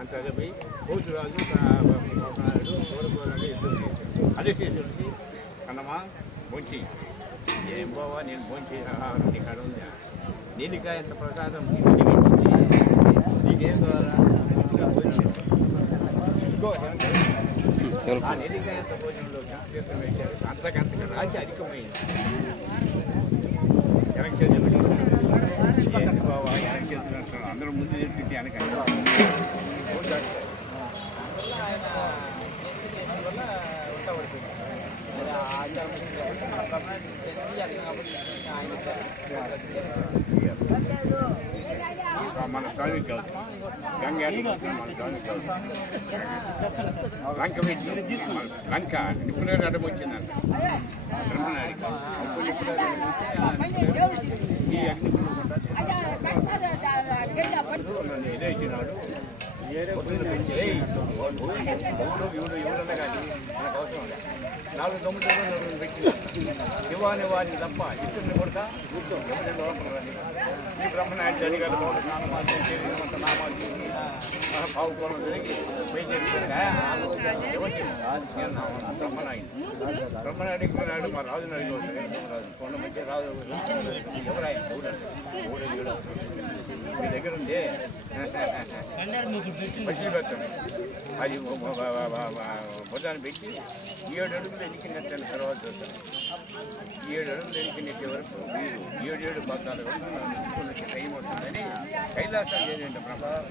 అంతగా పోయి పోతురాజు అదే చేసి కన్నమ్మా బొంచి ఏం బావా నేను బొంచి ఇక్కడ ఉందా నీలికా ఎంత ప్రసాదం నీకేం కావాలా ఆ నీలికా ఎంత భోజనంలో జ్ఞాపకం వేశారు అంతకంతగా రాసి అధికమైంది వెనక చేతులు ఏంటి బావా వెనక చేతులు అంటారు అందరూ ముందు చెప్పింది వెనక మన స్వామి కాదు గంగా మన స్వామి కాదు లంక పెట్టి లంక ఇప్పుడు అడ్డం వచ్చిందంట బ్రహ్మనాడికి అప్పుడు ఇప్పుడు ఈ ఇదేసినాడు ఎవరన్నా కానీ మనకు అవసరం లేదు 4 9 పెట్టి శివాని వారిని తప్ప ఇతరుని కొడతా కూర్చోండి ఈ బ్రహ్మనాయుడు చదిగారు బాబు నామాలు చేసేంత నామాలు చేసి పావుకోవడం జరిగి బ్రహ్మనాయుడికి పోయినాడు మా రాజు నాయుడు కొండ మధ్య రాజు ఎవరాయన చూడండి మీ దగ్గర ఉంది మసీదు పెట్టండి అది భుజాన్ని పెట్టి 7 అడుగులు ఎన్నికినట్టు తర్వాత చూస్తాను 7 అడుగులు ఎన్నికినట్టే వరకు మీరు 7 14 వరకు టైం అవుతుందని కైలాసం చేయండి ప్రభావం